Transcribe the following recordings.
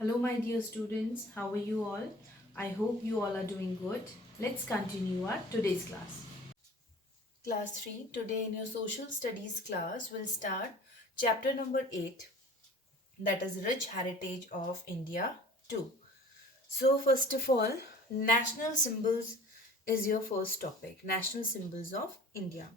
Hello, my dear students. How are you all? I hope you all are doing good. Let's continue our today's class. Class 3. Today in your social studies class, we'll start chapter number 8, that is Rich Heritage of India 2. So, first of all, national symbols is your first topic. National symbols of India.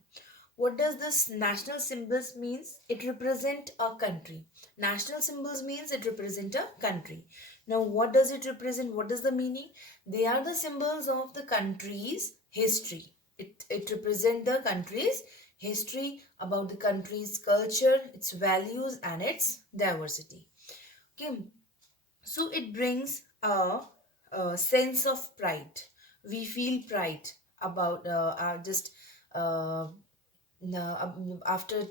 What does this national symbols means? It represent a country. National symbols means it represent a country. Now, what does it represent? What is the meaning? They are the symbols of the country's history. It represent the country's history, about the country's culture, its values and its diversity. Okay, so it brings a sense of pride. We feel pride about just after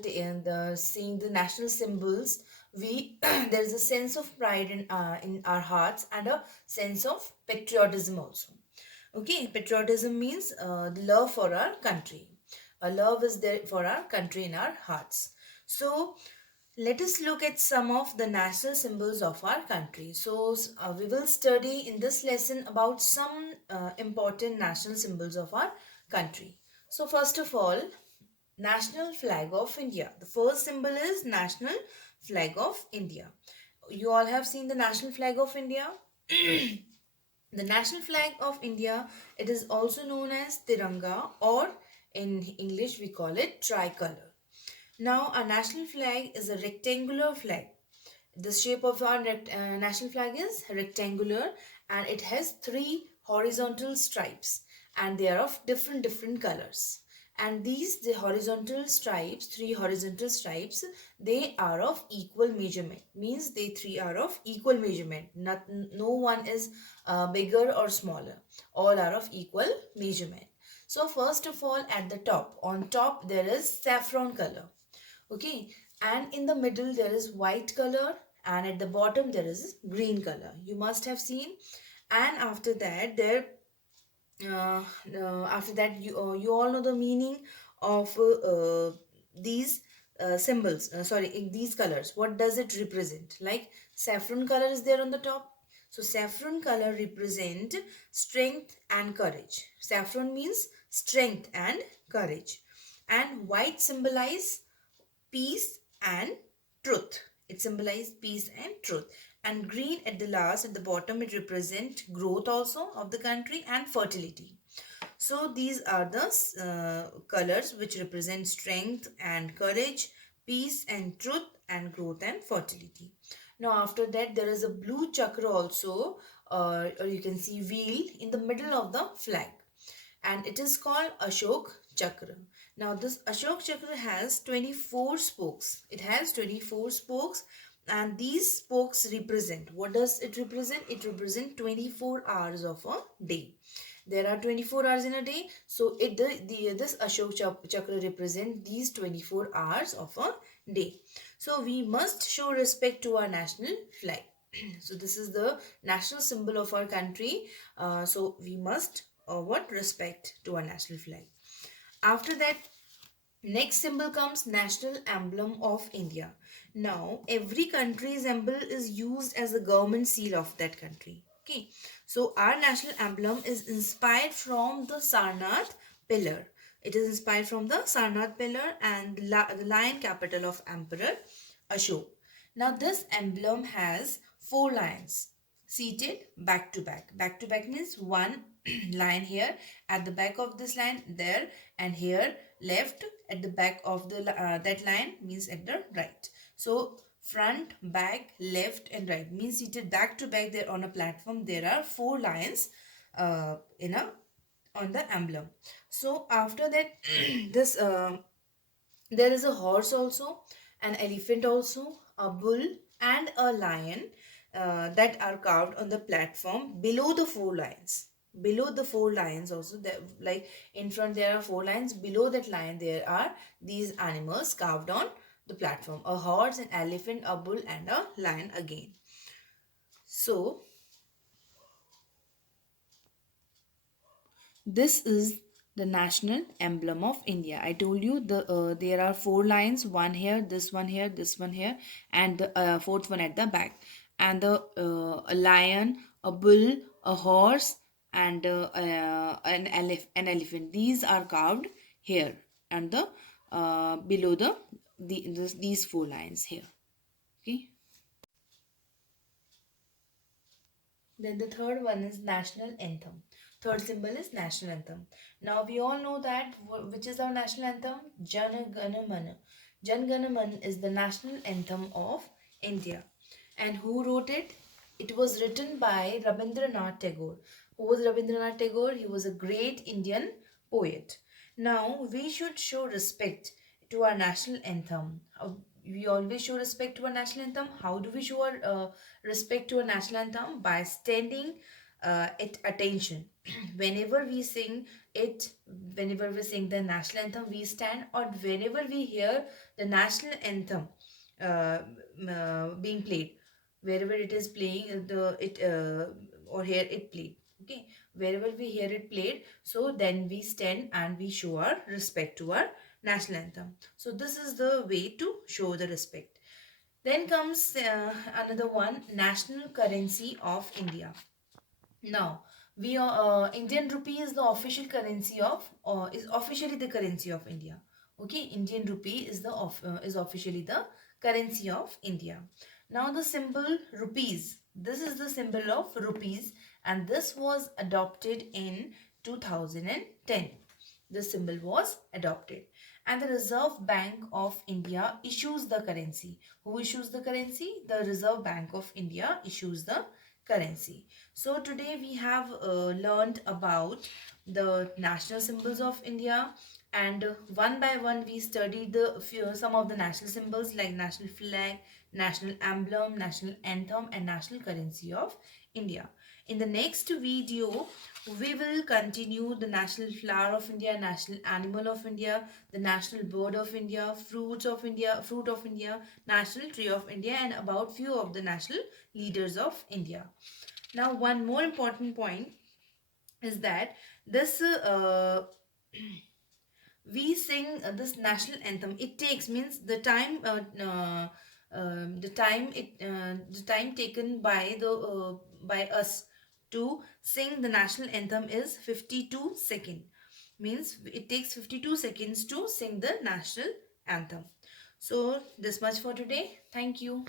seeing the national symbols. We there's a sense of pride in our hearts and a sense of patriotism also. Okay, patriotism means the love for our country. A love is there for our country in our hearts. So let us look at some of the national symbols of our country. So, we will study in this lesson about some important national symbols of our country. So, first of all, national flag of India. The first symbol is national flag of India. You all have seen the national flag of India. The national flag of India, it is also known as Tiranga, or in English we call it tricolor. Now, our national flag is a rectangular flag. The shape of our national flag is rectangular, and it has three horizontal stripes, and they are of different colors. And the horizontal stripes, three horizontal stripes, they are of equal measurement. Means they three are of equal measurement. No one is bigger or smaller. All are of equal measurement. So first of all, at the top, on top there is saffron color. Okay, and in the middle there is white color, and at the bottom there is green color. You must have seen. And after that there uh, after that you all know the meaning of these symbols, these colors. What does it represent? Like saffron color is there on the top. So saffron color represent strength and courage. Saffron means strength and courage, and white symbolize peace and truth. It symbolizes peace and truth. And green at the last, at the bottom, it represents growth also of the country and fertility. So these are the colors which represent strength and courage, peace and truth, and growth and fertility. Now after that there is a blue chakra also, or you can see wheel in the middle of the flag, and it is called Ashok Chakra. Now this Ashok Chakra has 24 spokes. It has 24 spokes, and these spokes represent, what does it represent? It represents 24 hours of a day. There are 24 hours in a day, so this Ashok Chakra represent these 24 hours of a day. So we must show respect to our national flag. So this is the national symbol of our country. So we must what respect to our national flag. After that, next symbol comes national emblem of India. Now every country's emblem is used as the government seal of that country. Okay, so our national emblem is inspired from the Sarnath pillar. It is inspired from the Sarnath pillar and the lion capital of Emperor Ashok. Now this emblem has four lions seated back to back. Back to back means one line here, at the back of this line there, and here left at the back of the that line means at the right. So front, back, left and right means seated back to back there on a platform. There are four lions in a on the emblem. So after that this there is a horse also, an elephant also, a bull and a lion that are carved on the platform below the four lions. Below the four lions also, there, like in front there are four lions. Below that lion there are these animals carved on the platform. A horse, an elephant, a bull and a lion again. So this is the national emblem of India. I told you there are four lines, one here, this one here, and the fourth one at the back. and a lion, a bull, a horse, and an elephant. These are carved here and the below these four lines here. Okay. Then the third one is national anthem. Third symbol is national anthem. Now we all know that which is our national anthem? Jana Gana Mana. Jan Gana Mana is the national anthem of India. And who wrote it? It was written by Rabindranath Tagore. Who was Rabindranath Tagore? He was a great Indian poet. Now we should show respect to our national anthem. We always show respect to our national anthem. How do we show our respect to our national anthem? By standing at attention. Whenever we sing it, whenever we sing the national anthem, we stand, or whenever we hear the national anthem being played, wherever it is playing, or hear it played. Okay, wherever we hear it played, so then we stand and we show our respect to our national anthem. So this is the way to show the respect. Then comes another one, national currency of India. Now, we are Indian rupee is the official currency of, is officially the currency of India. Okay, Indian rupee is is officially the currency of India. Now the symbol rupees. This is the symbol of rupees, and this was adopted in 2010. The symbol was adopted, and the Reserve Bank of India issues the currency. Who issues the currency? The Reserve Bank of India issues the currency. So today we have learned about the national symbols of India, and one by one we studied some of the national symbols like national flag, national emblem, national anthem, and national currency of India. In the next video, we will continue the national flower of India, national animal of India, the national bird of India, fruit of India, national tree of India, and about few of the national leaders of India. Now, one more important point is that this we sing this national anthem. It takes, means the time taken by us to sing the national anthem is 52 seconds. Means it takes 52 seconds to sing the national anthem. So this much for today. Thank you.